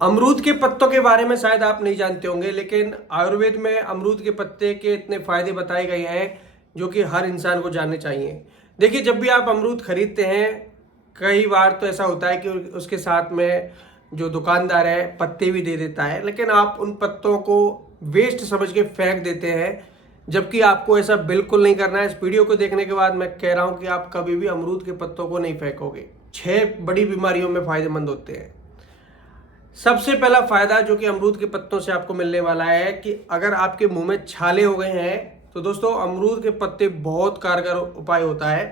अमरूद के पत्तों के बारे में शायद आप नहीं जानते होंगे, लेकिन आयुर्वेद में अमरूद के पत्ते के इतने फायदे बताए गए हैं जो कि हर इंसान को जानने चाहिए। देखिए, जब भी आप अमरूद खरीदते हैं, कई बार तो ऐसा होता है कि उसके साथ में जो दुकानदार है पत्ते भी दे देता है, लेकिन आप उन पत्तों को वेस्ट समझ के फेंक देते हैं, जबकि आपको ऐसा बिल्कुल नहीं करना है। इस वीडियो को देखने के बाद मैं कह रहा हूं कि आप कभी भी अमरूद के पत्तों को नहीं फेंकोगे। 6 बड़ी बीमारियों में फायदेमंद होते हैं। सबसे पहला फायदा जो कि अमरूद के पत्तों से आपको मिलने वाला है कि अगर आपके मुंह में छाले हो गए हैं तो दोस्तों अमरूद के पत्ते बहुत कारगर उपाय होता है।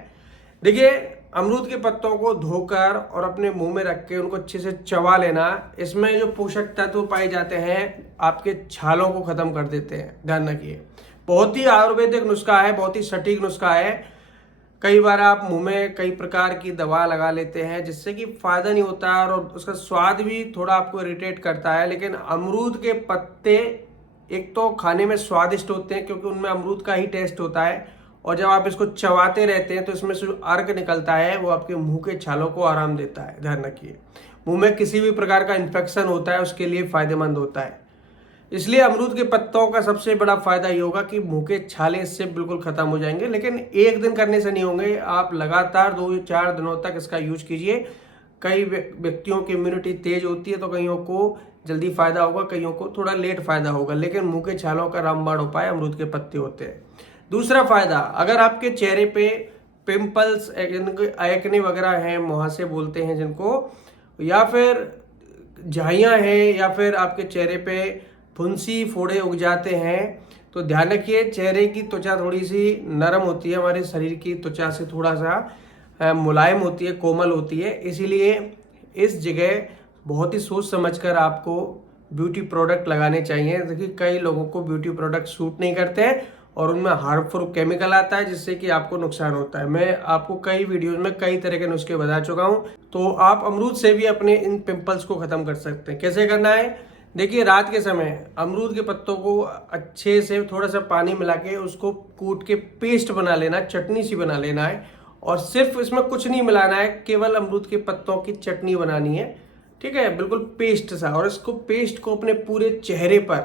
देखिए, अमरूद के पत्तों को धोकर और अपने मुंह में रख के उनको अच्छे से चबा लेना, इसमें जो पोषक तत्व पाए जाते हैं आपके छालों को खत्म कर देते हैं। ध्यान रखिए, बहुत ही आयुर्वेदिक नुस्खा है, बहुत ही सटीक नुस्खा है। कई बार आप मुंह में कई प्रकार की दवा लगा लेते हैं जिससे कि फायदा नहीं होता है और उसका स्वाद भी थोड़ा आपको इरिटेट करता है, लेकिन अमरूद के पत्ते एक तो खाने में स्वादिष्ट होते हैं क्योंकि उनमें अमरूद का ही टेस्ट होता है, और जब आप इसको चबाते रहते हैं तो इसमें से जो अर्क निकलता है वो आपके मुंह के छालों को आराम देता है। ध्यान रखिए, मुंह में किसी भी प्रकार का इन्फेक्शन होता है उसके लिए फायदेमंद होता है। इसलिए अमरूद के पत्तों का सबसे बड़ा फायदा ये होगा कि मुंह के छाले इससे बिल्कुल खत्म हो जाएंगे, लेकिन एक दिन करने से नहीं होंगे। आप लगातार 2-4 दिनों तक इसका यूज कीजिए। कई व्यक्तियों की इम्यूनिटी तेज होती है तो कईयों को जल्दी फायदा होगा, कईयों को थोड़ा लेट फायदा होगा, लेकिन मुंह के छालों का रामबाण उपाय अमरूद के पत्ते होते हैं। दूसरा फायदा, अगर आपके चेहरे पे पिंपल्स, एक्ने वगैरह हैं, मुहासे बोलते हैं जिनको, या फिर झाइयाँ हैं, या फिर आपके चेहरे पे फुंसी फोड़े उग जाते हैं, तो ध्यान रखिए चेहरे की त्वचा थोड़ी सी नरम होती है, हमारे शरीर की त्वचा से थोड़ा सा मुलायम होती है, कोमल होती है। इसीलिए इस जगह बहुत ही सोच समझकर आपको ब्यूटी प्रोडक्ट लगाने चाहिए। देखिए, कई लोगों को ब्यूटी प्रोडक्ट सूट नहीं करते हैं और उनमें हार्मफुल केमिकल आता है जिससे कि आपको नुकसान होता है। मैं आपको कई वीडियोज में कई तरह के नुस्खे बता चुका हूँ, तो आप अमरूद से भी अपने इन पिंपल्स को खत्म कर सकते हैं। कैसे करना है? देखिए, रात के समय अमरूद के पत्तों को अच्छे से थोड़ा सा पानी मिला के उसको कूट के पेस्ट बना लेना, चटनी सी बना लेना है, और सिर्फ इसमें कुछ नहीं मिलाना है, केवल अमरूद के पत्तों की चटनी बनानी है। ठीक है, बिल्कुल पेस्ट सा। और इसको पेस्ट को अपने पूरे चेहरे पर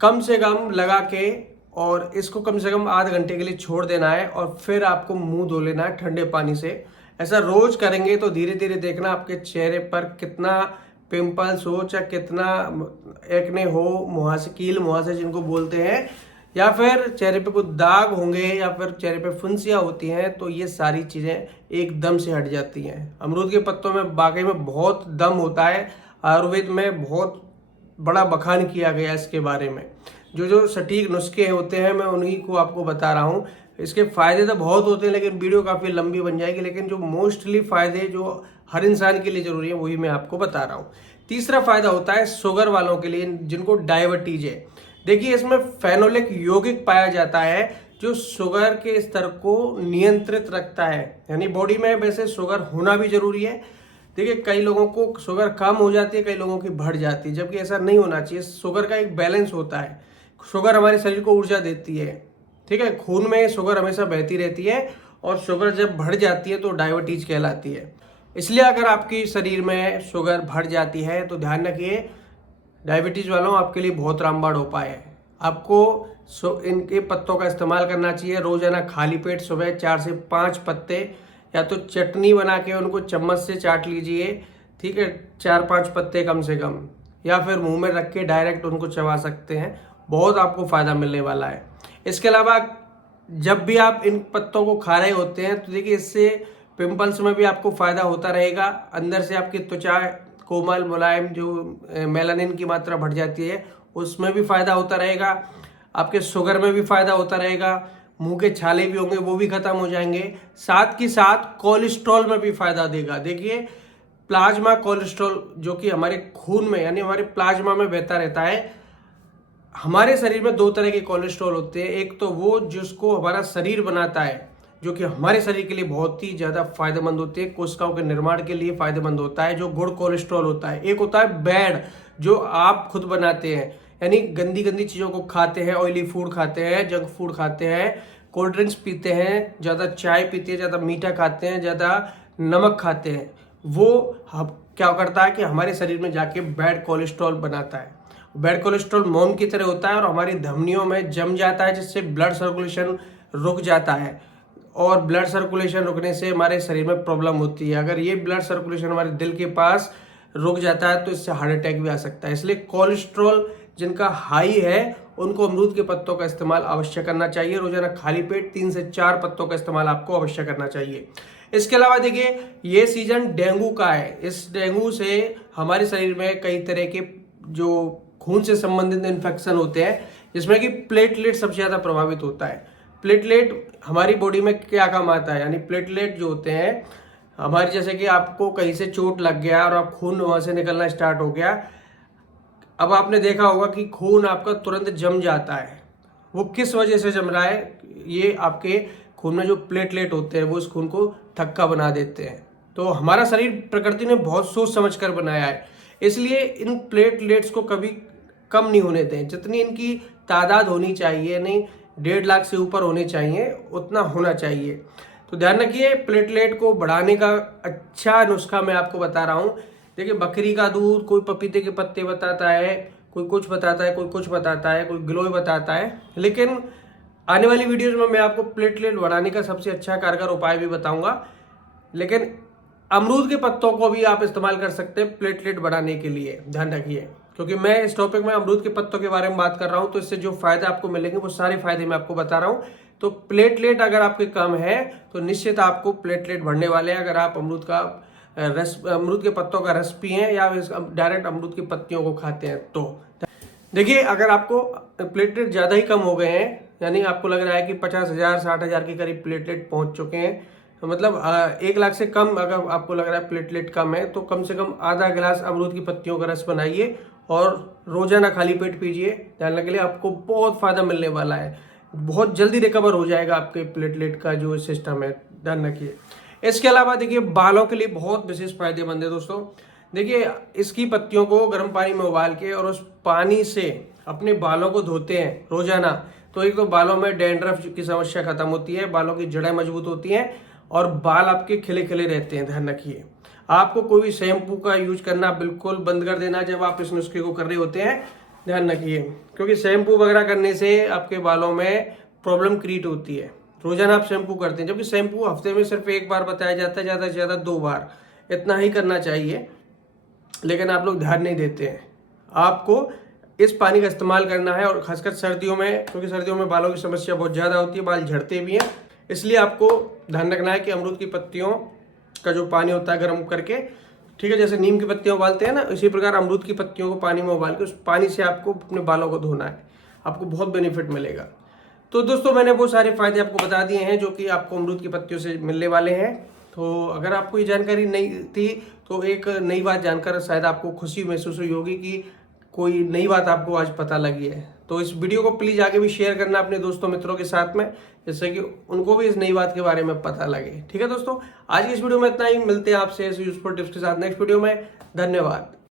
कम से कम लगा के और इसको कम से कम आध घंटे के लिए छोड़ देना है, और फिर आपको मुंह धो लेना है ठंडे पानी से। ऐसा रोज करेंगे तो धीरे धीरे देखना आपके चेहरे पर कितना पिंपल्स हो, चाहे कितना एक्ने हो, मुहासे, कील मुहासे जिनको बोलते हैं, या फिर चेहरे पे कुछ दाग होंगे, या फिर चेहरे पे फुंसियाँ होती हैं, तो ये सारी चीज़ें एकदम से हट जाती हैं। अमरूद के पत्तों में वाकई में बहुत दम होता है। आयुर्वेद में बहुत बड़ा बखान किया गया इसके बारे में। जो जो सटीक नुस्खे होते हैं मैं उन्हीं को आपको बता रहा हूँ। इसके फ़ायदे तो बहुत होते हैं, लेकिन वीडियो काफ़ी लंबी बन जाएगी, लेकिन जो मोस्टली फ़ायदे जो हर इंसान के लिए ज़रूरी है वही मैं आपको बता रहा हूँ। तीसरा फ़ायदा होता है शुगर वालों के लिए, जिनको डायबिटीज है। देखिए, इसमें फेनोलिक यौगिक पाया जाता है जो शुगर के स्तर को नियंत्रित रखता है। यानी बॉडी में वैसे शुगर होना भी ज़रूरी है। देखिए, कई लोगों को शुगर कम हो जाती है, कई लोगों की बढ़ जाती है, जबकि ऐसा नहीं होना चाहिए। शुगर का एक बैलेंस होता है। शुगर हमारे शरीर को ऊर्जा देती है। ठीक है, खून में शुगर हमेशा बहती रहती है, और शुगर जब बढ़ जाती है तो डायबिटीज कहलाती है। इसलिए अगर आपकी शरीर में शुगर बढ़ जाती है तो ध्यान रखिए, डायबिटीज वालों आपके लिए बहुत रामबाण उपाय है। आपको इनके पत्तों का इस्तेमाल करना चाहिए रोजाना खाली पेट। सुबह 4 से 5 पत्ते, या तो चटनी बना के उनको चम्मच से चाट लीजिए। ठीक है, 4-5 पत्ते कम से कम, या फिर मुंह में रख के डायरेक्ट उनको चबा सकते हैं। बहुत आपको फायदा मिलने वाला है। इसके अलावा जब भी आप इन पत्तों को खा रहे होते हैं तो देखिए, इससे पिंपल्स में भी आपको फायदा होता रहेगा। अंदर से आपकी त्वचा कोमल मुलायम, जो मेलानिन की मात्रा बढ़ जाती है उसमें भी फायदा होता रहेगा। आपके शुगर में भी फायदा होता रहेगा। मुंह के छाले भी होंगे वो भी खत्म हो जाएंगे। साथ ही साथ कोलेस्ट्रॉल में भी फायदा देगा। देखिए, प्लाज्मा कोलेस्ट्रॉल जो कि हमारे खून में, यानी हमारे प्लाज्मा में बहता रहता है। हमारे शरीर में 2 तरह के कोलेस्ट्रॉल होते हैं। एक तो वो जिसको हमारा शरीर बनाता है, जो कि हमारे शरीर के लिए बहुत ही ज़्यादा फायदेमंद होते हैं, कोशिकाओं के निर्माण के लिए फायदेमंद होता है, जो गुड कोलेस्ट्रॉल होता है। एक होता है बैड, जो आप खुद बनाते हैं, यानी गंदी गंदी चीज़ों को खाते हैं, ऑयली फूड खाते हैं, जंक फूड खाते हैं, कोल्ड ड्रिंक्स पीते हैं, ज़्यादा चाय पीते हैं, ज़्यादा मीठा खाते हैं, ज़्यादा नमक खाते हैं, वो क्या करता है कि हमारे शरीर में जाके बैड कोलेस्ट्रॉल बनाता है। बैड कोलेस्ट्रॉल मोम की तरह होता है और हमारी धमनियों में जम जाता है, जिससे ब्लड सर्कुलेशन रुक जाता है और ब्लड सर्कुलेशन रुकने से हमारे शरीर में प्रॉब्लम होती है। अगर ये ब्लड सर्कुलेशन हमारे दिल के पास रुक जाता है तो इससे हार्ट अटैक भी आ सकता है। इसलिए कोलेस्ट्रॉल जिनका हाई है उनको अमरूद के पत्तों का इस्तेमाल अवश्य करना चाहिए। रोजाना खाली पेट 3 से 4 पत्तों का इस्तेमाल आपको अवश्य करना चाहिए। इसके अलावा देखिए, ये सीजन डेंगू का है। इस डेंगू से हमारे शरीर में कई तरह के जो खून से संबंधित इन्फेक्शन होते हैं, जिसमें कि प्लेटलेट सबसे ज़्यादा प्रभावित होता है। प्लेटलेट हमारी बॉडी में क्या काम आता है, यानी प्लेटलेट जो होते हैं हमारे, जैसे कि आपको कहीं से चोट लग गया और आप खून वहाँ से निकलना स्टार्ट हो गया, अब आपने देखा होगा कि खून आपका तुरंत जम जाता है। वो किस वजह से जम रहा है, ये आपके खून में जो प्लेटलेट होते हैं वो इस खून को थक्का बना देते हैं। तो हमारा शरीर प्रकृति ने बहुत सोच समझ कर बनाया है, इसलिए इन प्लेटलेट्स को कभी कम नहीं होने दें। जितनी इनकी तादाद होनी चाहिए, नहीं 1.5 लाख से ऊपर होने चाहिए, उतना होना चाहिए। तो ध्यान रखिए, प्लेटलेट को बढ़ाने का अच्छा नुस्खा मैं आपको बता रहा हूँ। देखिए, बकरी का दूध, कोई पपीते के पत्ते बताता है, कोई कुछ बताता है, कोई कुछ बताता है, कोई गिलोय बताता है, लेकिन आने वाली वीडियोज में मैं आपको प्लेटलेट बढ़ाने का सबसे अच्छा कारगर उपाय भी बताऊंगा। लेकिन अमरूद के पत्तों को भी आप इस्तेमाल कर सकते हैं प्लेटलेट बढ़ाने के लिए, ध्यान रखिए। क्योंकि मैं इस टॉपिक में अमरूद के पत्तों के बारे में बात कर रहा हूं, तो इससे जो फायदे आपको मिलेंगे वो सारे फायदे मैं आपको बता रहा हूं। तो प्लेटलेट अगर आपके कम है तो निश्चित आपको प्लेटलेट बढ़ने वाले हैं, अगर आप अमरूद का रस, अमरूद के पत्तों का रस पिए या डायरेक्ट अमरूद की पत्तियों को खाते हैं। तो देखिए, अगर आपको प्लेटलेट ज़्यादा ही कम हो गए हैं, यानी आपको लग रहा है कि 50,000 60,000 के करीब प्लेटलेट पहुंच चुके हैं, तो मतलब 1 लाख से कम अगर आपको लग रहा है प्लेटलेट कम है, तो कम से कम आधा गिलास अमरूद की पत्तियों का रस बनाइए और रोजाना खाली पेट पीजिए। ध्यान रखिए, आपको बहुत फायदा मिलने वाला है, बहुत जल्दी रिकवर हो जाएगा आपके प्लेटलेट का जो सिस्टम है, ध्यान रखिए। इसके अलावा देखिए, बालों के लिए बहुत विशेष फायदेमंद है दोस्तों। देखिए, इसकी पत्तियों को गर्म पानी में उबाल के और उस पानी से अपने बालों को धोते हैं रोजाना, तो एक तो बालों में डैंड्रफ की समस्या खत्म होती है, बालों की जड़ें मजबूत होती हैं और बाल आपके खिले खिले रहते हैं। ध्यान रखिए, आपको कोई भी शैम्पू का यूज करना बिल्कुल बंद कर देना जब आप इस नुस्खे को कर रहे होते हैं, ध्यान रखिए। क्योंकि शैम्पू वगैरह करने से आपके बालों में प्रॉब्लम क्रिएट होती है। रोजाना आप शैम्पू करते हैं, जबकि शैम्पू हफ्ते में सिर्फ 1 बार बताया जाता है, ज़्यादा से ज़्यादा 2 बार, इतना ही करना चाहिए, लेकिन आप लोग ध्यान नहीं देते हैं। आपको इस पानी का इस्तेमाल करना है, और खासकर सर्दियों में, क्योंकि सर्दियों में बालों की समस्या बहुत ज़्यादा होती है, बाल झड़ते भी हैं। इसलिए आपको ध्यान रखना है कि अमरूद की पत्तियों का जो पानी होता है गर्म करके, ठीक है, जैसे नीम की पत्तियां उबालते हैं ना, इसी प्रकार अमरूद की पत्तियों को पानी में उबाल के उस पानी से आपको अपने बालों को धोना है, आपको बहुत बेनिफिट मिलेगा। तो दोस्तों, मैंने वो सारे फायदे आपको बता दिए हैं जो कि आपको अमरूद की पत्तियों से मिलने वाले हैं। तो अगर आपको ये जानकारी नहीं थी तो एक नई बात जानकर शायद आपको खुशी महसूस हुई होगी कि कोई नई बात आपको आज पता लगी है। तो इस वीडियो को प्लीज़ आगे भी शेयर करना अपने दोस्तों मित्रों के साथ में, जिससे कि उनको भी इस नई बात के बारे में पता लगे। ठीक है दोस्तों, आज की इस वीडियो में इतना ही, मिलते हैं आपसे यूजफुल टिप्स के साथ नेक्स्ट वीडियो में। धन्यवाद।